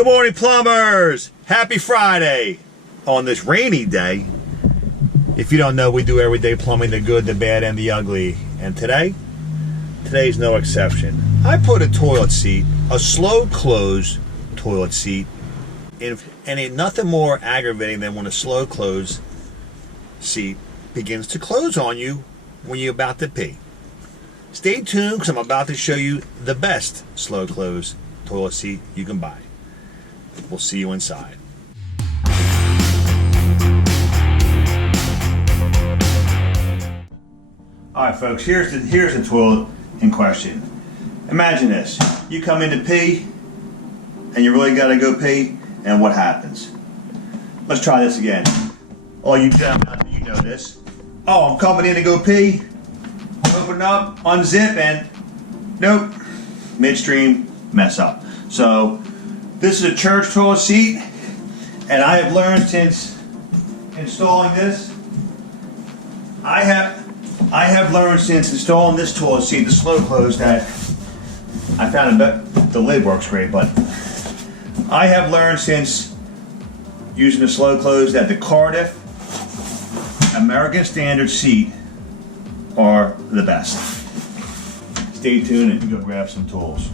Good morning, plumbers! Happy Friday on this rainy day. If you don't know, we do everyday plumbing, the good, the bad, and the ugly. And today's no exception. I put a toilet seat, a slow close toilet seat, and ain't nothing more aggravating than when a slow close seat begins to close on you when you're about to pee. Stay tuned because I'm about to show you the best slow close toilet seat you can buy. We'll see you inside. Alright folks, here's the toilet in question. Imagine this. You come in to pee and you really gotta go pee, and what happens? Let's try this again. Oh, you gentlemen, you know this. Oh, I'm coming in to go pee. Open up, unzip, and nope. Midstream, mess up. So this is a church toilet seat, and I have learned since installing this, I have learned since installing this toilet seat, the slow close, that I found the lid works great, but I have learned since using the slow close that the Cardiff American Standard seat are the best. Stay tuned and go grab some tools.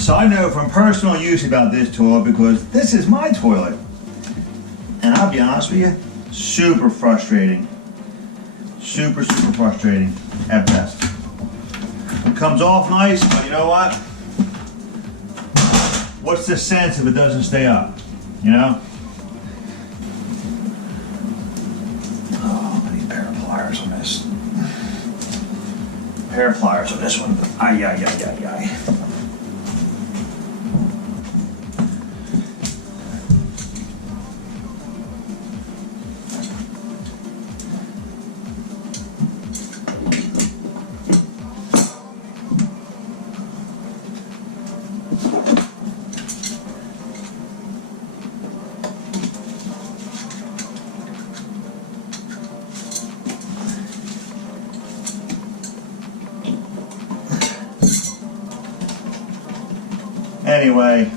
So I know from personal use about this toilet because this is my toilet. And I'll be honest with you, super frustrating. Super frustrating at best. It comes off nice, but you know what? What's the sense if it doesn't stay up? You know? Oh, I need a pair of pliers on this. Pair of pliers on this one. Ay. Anyway,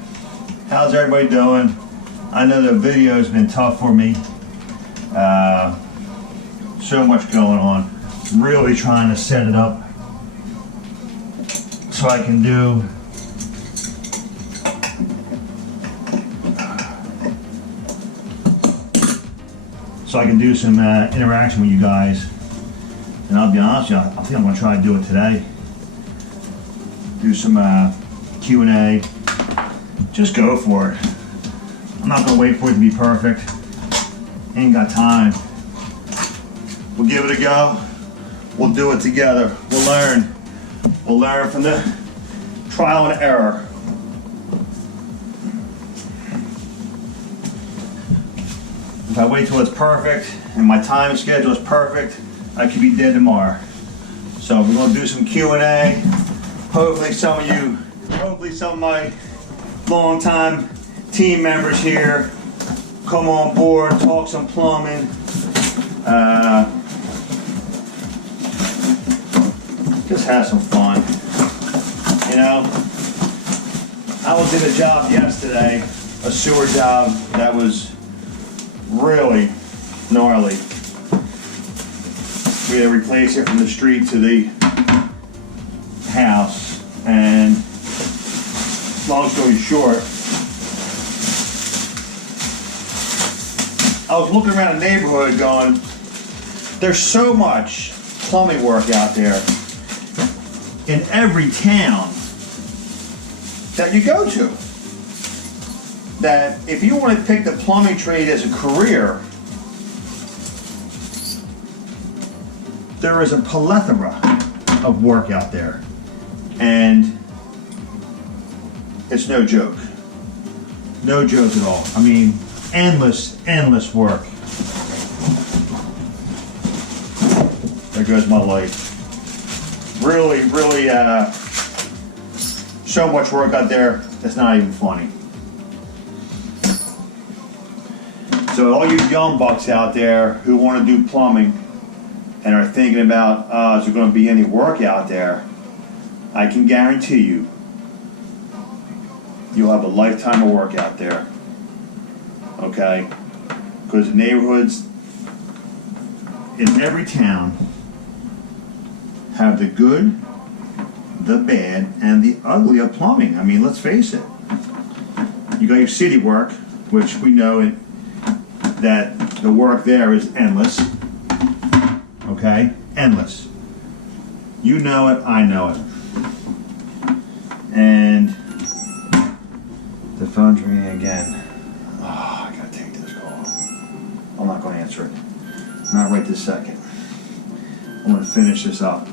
how's everybody doing? I know the video's been tough for me. So much going on. Really trying to set it up so I can do some interaction with you guys. And I'll be honest with you, I think I'm going to try to do it today. Do some Q&A. Just go for it. I'm not gonna wait for it to be perfect. Ain't got time. We'll give it a go. We'll do it together. We'll learn. We'll learn from the trial and error. If I wait till it's perfect and my time schedule is perfect, I could be dead tomorrow. So we're gonna do some Q&A. Hopefully some of my long-time team members here come on board, talk some plumbing. Just have some fun. You know, I was in a job yesterday, a sewer job that was really gnarly. We had to replace it from the street to the house, and long story short, I was looking around the neighborhood going, there's so much plumbing work out there in every town that you go to, that if you want to pick the plumbing trade as a career, there is a plethora of work out there. And it's no joke. No joke at all. I mean, endless work. There goes my light. Really, so much work out there, that's not even funny. So all you young bucks out there who want to do plumbing and are thinking about, is there going to be any work out there? I can guarantee you you'll have a lifetime of work out there. Okay? Because the neighborhoods in every town have the good, the bad, and the ugly of plumbing. I mean, let's face it. You got your city work, which we know that the work there is endless. Okay? Endless. You know it, I know it. And the phone's ringing again. Oh, I gotta take this call. I'm not gonna answer it. Not right this second. I'm gonna finish this up.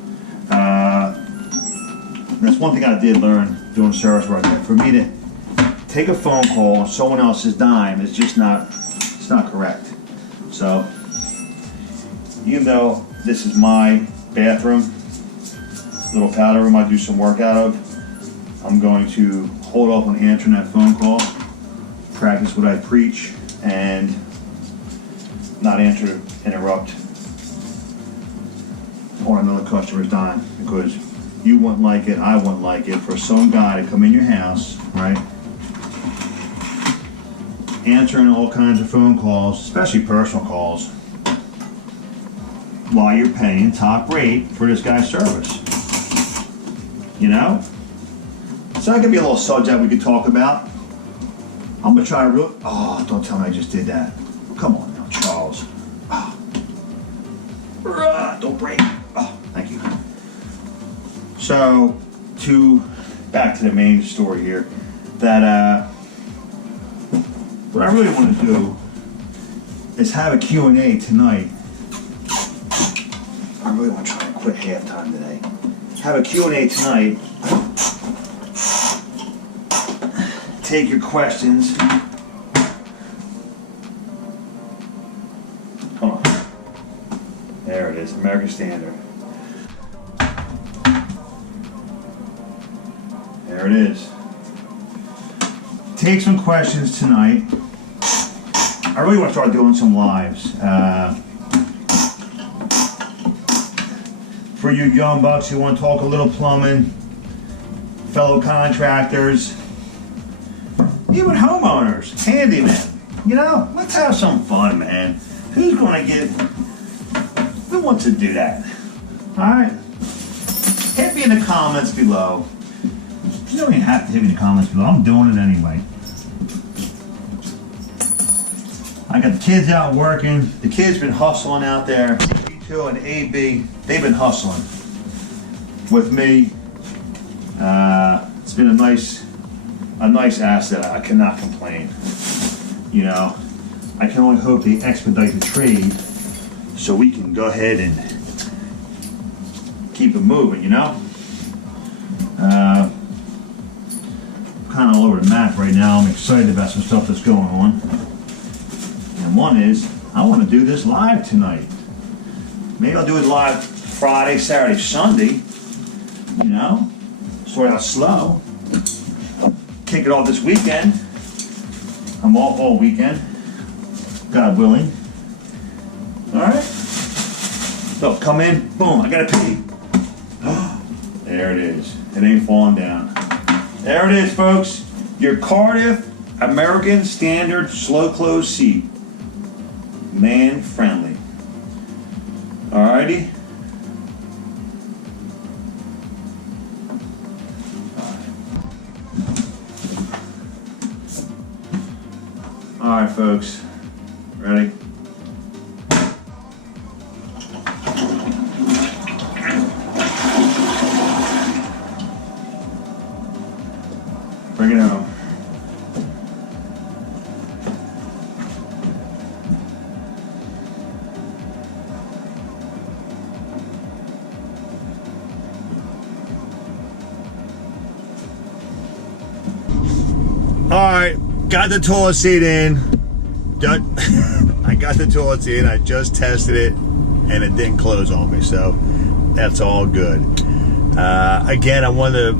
That's one thing I did learn doing service work. That for me to take a phone call on someone else's dime is just not, it's not correct. So, even though this is my bathroom, little powder room I do some work out of, I'm going to hold off on answering that phone call, practice what I preach, and not interrupt on another customer's dime, because you wouldn't like it, I wouldn't like it for some guy to come in your house, right, answering all kinds of phone calls, especially personal calls, while you're paying top rate for this guy's service. You know? So that could be a little subject we could talk about. I'm gonna try real. Oh, don't tell me I just did that. Come on now, Charles. Oh. Don't break. Oh, thank you. So, back to the main story here. That what I really want to do is have a Q&A tonight. I really want to try and quit halftime today. Have a Q&A tonight. Take your questions. Hold on. There it is, American Standard. There it is. Take some questions tonight. I really want to start doing some lives. For you young bucks who want to talk a little plumbing, fellow contractors, even homeowners, handymen, you know, let's have some fun, man. Who wants to do that? Alright? Hit me in the comments below. You don't even have to hit me in the comments below, I'm doing it anyway. I got the kids out working, the kids been hustling out there. CB2 and AB, they've been hustling with me. It's been a nice asset. I cannot complain. You know, I can only hope they expedite the trade so we can go ahead and keep it moving, you know? Kind of all over the map right now. I'm excited about some stuff that's going on. And one is, I want to do this live tonight. Maybe I'll do it live Friday, Saturday, Sunday. You know? Start out slow. Kick it off this weekend. I'm off all weekend. God willing. Alright? So come in, boom, I gotta pee. There it is. It ain't falling down. There it is, folks. Your Cardiff American Standard slow close seat. Man friendly. Alrighty. Alright, folks. Ready? Bring it home. Alright, got the toilet seat in. I got the toilet seat in, I just tested it, and it didn't close on me, so that's all good. Again, I want to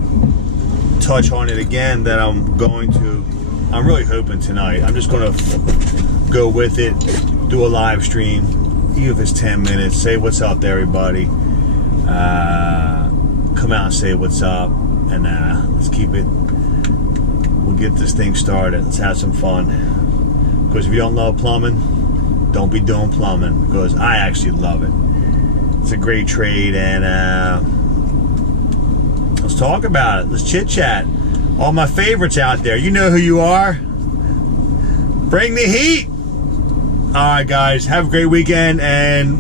touch on it again that I'm really hoping tonight, I'm just going to go with it, do a live stream, even if it's 10 minutes, say what's up to everybody, come out and say what's up, and let's keep it we'll get this thing started. Let's have some fun. Because if you don't love plumbing, don't be doing plumbing. Because I actually love it. It's a great trade, and let's talk about it. Let's chit chat. All my favorites out there, you know who you are. Bring the heat. All right, guys, have a great weekend, and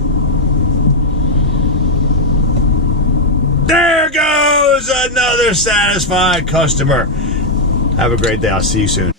there goes another satisfied customer. Have a great day. I'll see you soon.